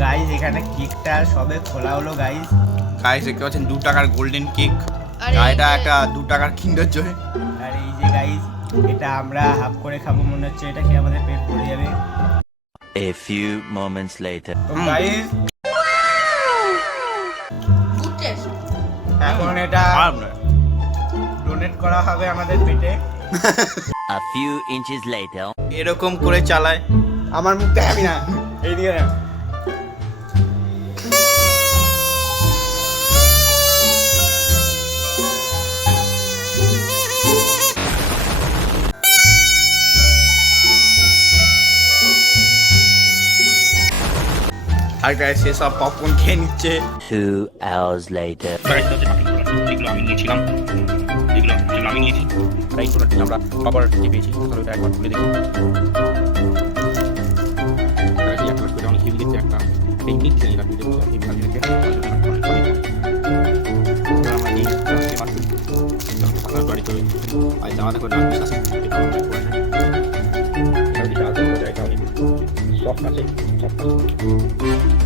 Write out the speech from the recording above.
Guys এখানে কেকটা সবে খোলা হলো গাইস। গাইস দেখতে পাচ্ছেন 2 টাকার গোল্ডেন কেক, আর আর এই এটা যে- একটা 2 টাকার কিন্ডার জয়। আর এই যে গাইস এটা আমরা হাফ করে খাবো, মনে হচ্ছে এটা খেয়ে আমাদের পেট ভরে যাবে। A few moments later. তো গাইস Good taste. এখন এটা খারাপ নয়। ডোনেট করা হবে আমাদের পেটে। A few inches later. এরকম করে চালায়। আমার মুখ দেখাবি না, এইদিকে না। আর গাইস সে সব পপকর্ন খেয়ে নিচ্ছে। 2 hours later. এগুলো আমি নিয়েছিলাম, এগুলো আমি নিয়েছি। তাই প্রোডাক্টটি আমরা কভার পেয়েছি, তাহলে এটা একবার খুলে দেখি। একটা অনেক হেভি দেখতে, একটা পেন্টিং ডিজাইন আপনি দেখতে হেভি লাগছে দেখতে। আমরা এই পাশে বাড়ি করে আর জামাতে করে আমি শাসন করতে পারবো না। এটা দিকে আছে, এটা অনেক সফট আছে, সফট আছে।